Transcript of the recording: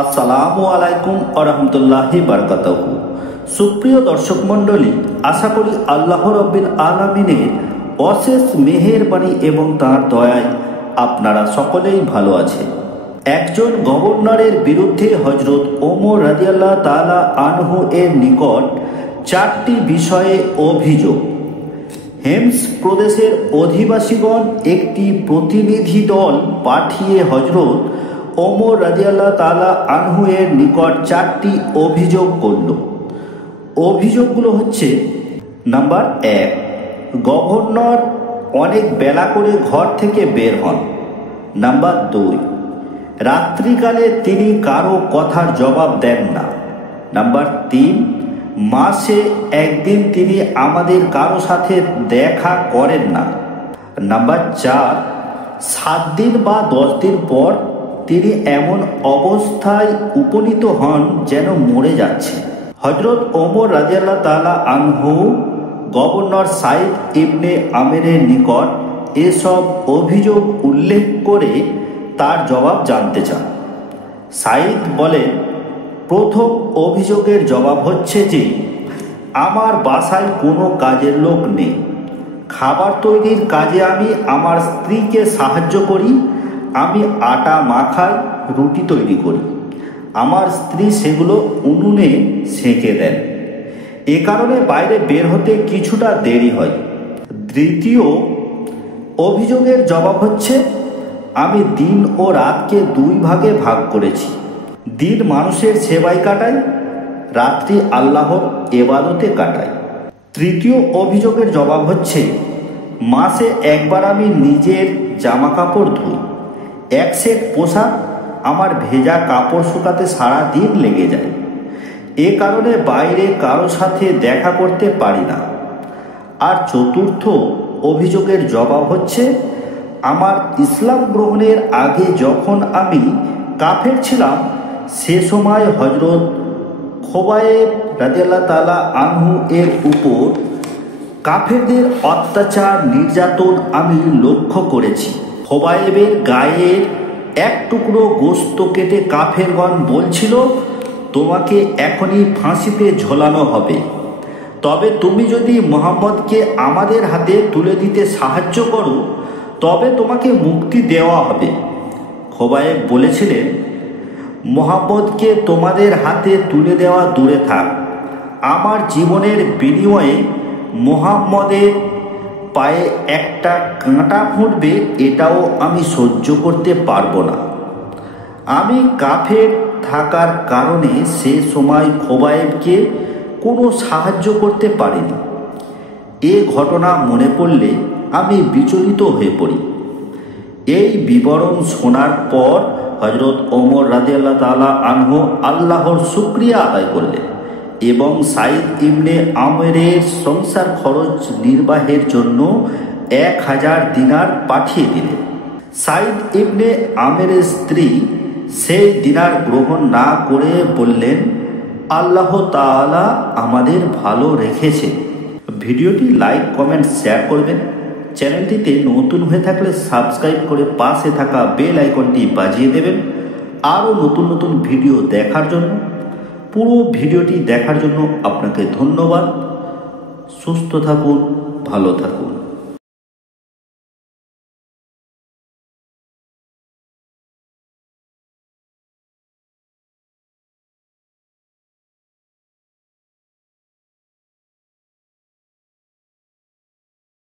আসসালামু আলাইকুম ওরহমতুল্লাহি বারাকাতুহু। সুপ্রিয় দর্শক মণ্ডলী, আশা করি আল্লাহ রাব্বিল আলামিনের অশেষ মেহেরবানি এবং তাঁর দয়ায় আপনারা সকলেই ভালো আছেন। একজন গভর্নরের বিরুদ্ধে হযরত ওমর রাদিয়াল্লাহু তাআলা আনহু এর নিকট 4টি বিষয়ে অভিযোগ। হেমস প্রদেশের অধিবাসীগণ একটি প্রতিনিধি দল পাঠিয়ে হযরত ওমর রাদিয়াল্লাহু তাআলা আনহু এর নিকট 4টি অভিযোগ করল। অভিযোগগুলো হচ্ছে: নাম্বার 1, গভর্নর অনেক বেলা করে ঘর থেকে বের হন। নাম্বার 2, রাত্রিকালে তিনি কারো কথার জবাব দেন না। নাম্বার 3, মাসে একদিন তিনি আমাদের কারো সাথে দেখা করেন না। নাম্বার 4, 7 দিন বা 10 দিন পর তিনি এমন অবস্থায় উপনীত হন যেন মরে যাচ্ছে। হযরত ওমর রাদিয়াল্লাহু তাআলা আনহু গভর্নর সাইদ ইবনে আমেরের নিকট এসব অভিযোগ উল্লেখ করে তার জবাব জানতে চান। সাইদ বলেন, প্রথম অভিযোগের জবাব হচ্ছে যে আমার বাসায় কোনো কাজের লোক নেই। খাবার তৈরির কাজে আমি আমার স্ত্রীকে সাহায্য করি। আমি আটা মাখাই, রুটি তৈরি করি। আমার স্ত্রী সেগুলো উনুনে সেঁকে দেন। এ কারণে বাইরে বের হতে কিছুটা দেরি হয়। দ্বিতীয় অভিযোগের জবাব হচ্ছে, আমি দিন ও রাতকে 2 ভাগে ভাগ করেছি। দিন মানুষের সেবায় কাটাই, রাত্রি আল্লাহর ইবাদতে কাটাই। তৃতীয় অভিযোগের জবাব হচ্ছে, মাসে একবার আমি নিজের জামা কাপড় ধুই। 1 সেট পোশাক আমার ভেজা কাপড় শুকাতে সারা দিন লেগে যায়। এ কারণে বাইরে কারো সাথে দেখা করতে পারি না। আর চতুর্থ অভিযোগের জবাব হচ্ছে, আমার ইসলাম গ্রহণের আগে যখন আমি কাফের ছিলাম, সে সময় হযরত খোবায়েব রাদিয়াল্লাহু তাআলা আনহু এর উপর কাফেরদের অত্যাচার নির্যাতন আমি লক্ষ্য করেছি। খোবায়েবের গায়ের এক টুকরো গোশত কেটে কাফেরগণ বলছিল, তোমাকে এখনই ফাঁসিতে ঝোলানো হবে, তবে তুমি যদি মুহাম্মদকে আমাদের হাতে তুলে দিতে সাহায্য করো তবে তোমাকে মুক্তি দেওয়া হবে। খোবায়েব বলেছিলেন, মুহাম্মদকে তোমাদের হাতে তুলে দেওয়া দূরে থাক, আমার জীবনের বিনিময়ে মুহাম্মদের পায়ে একটা কাঁটা ফুটবে এটাও আমি সহ্য করতে পারবো না। আমি কাফের থাকার কারণে সে সময় খোবায়েবকে কোনো সাহায্য করতে পারিনি। এ ঘটনা মনে পড়লে আমি বিচলিত হয়ে পড়ি। এই বিবরণ শোনার পর হযরত ওমর রাদিয়াল্লাহু তাআলা আনহু আল্লাহর শুকরিয়া আদায় করলেন এবং সাইদ ইবনে আমেরের সংসার খরচ নির্বাহের জন্য 1000 দিনার পাঠিয়ে দিলেন। সাইদ ইবনে আমেরের স্ত্রী সেই দিনার গ্রহণ না করে বললেন, আল্লাহ তাআলা আমাদের ভালো রেখেছে। ভিডিওটি লাইক, কমেন্ট, শেয়ার করবেন। চ্যানেলটিতে নতুন হয়ে থাকলে সাবস্ক্রাইব করে পাশে থাকা বেল আইকনটি বাজিয়ে দেবেন আরও নতুন নতুন ভিডিও দেখার জন্য। পুরো ভিডিওটি দেখার জন্য আপনাকে ধন্যবাদ। সুস্থ থাকুন, ভালো থাকুন।